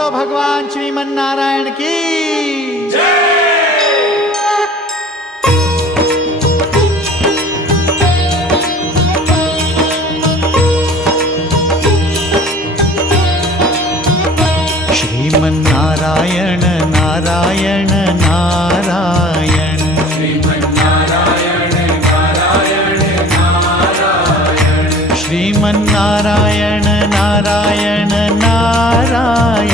बोलो भगवान श्रीमन्नारायण की श्रीमन्नारायण नारायण नारायण श्रीमन्नारायण नारायण नारायण श्रीमन्नारायण नारायण नारायण